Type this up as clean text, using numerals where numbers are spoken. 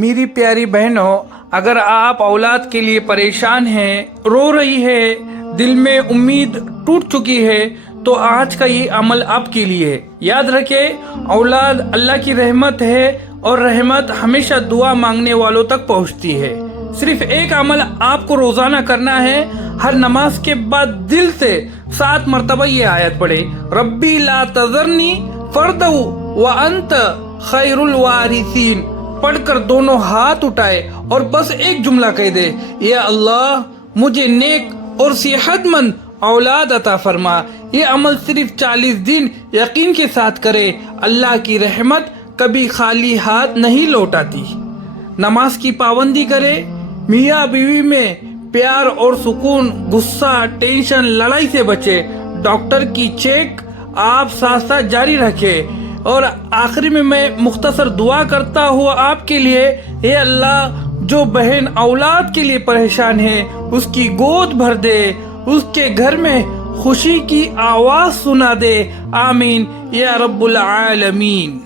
میری پیاری بہنوں، اگر آپ اولاد کے لیے پریشان ہیں، رو رہی ہے، دل میں امید ٹوٹ چکی ہے، تو آج کا یہ عمل آپ کے لیے ہے۔ یاد رکھیں، اولاد اللہ کی رحمت ہے اور رحمت ہمیشہ دعا مانگنے والوں تک پہنچتی ہے۔ صرف ایک عمل آپ کو روزانہ کرنا ہے۔ ہر نماز کے بعد دل سے 7 مرتبہ یہ آیت پڑھے، ربی لا تذرنی فردا وانت خیر الوارثین، پڑھ کر دونوں ہاتھ اٹھائے اور بس ایک جملہ کہہ دے، یا اللہ مجھے نیک اور صحت مند اولاد عطا فرما۔ یہ عمل صرف 40 دن یقین کے ساتھ کرے، اللہ کی رحمت کبھی خالی ہاتھ نہیں لوٹاتی۔ نماز کی پابندی کرے، میاں بیوی میں پیار اور سکون، غصہ، ٹینشن، لڑائی سے بچے، ڈاکٹر کی چیک آپ ساتھ ساتھ جاری رکھے۔ اور آخری میں مختصر دعا کرتا ہوں آپ کے لیے، اے اللہ جو بہن اولاد کے لیے پریشان ہے اس کی گود بھر دے، اس کے گھر میں خوشی کی آواز سنا دے، آمین یا رب العالمین۔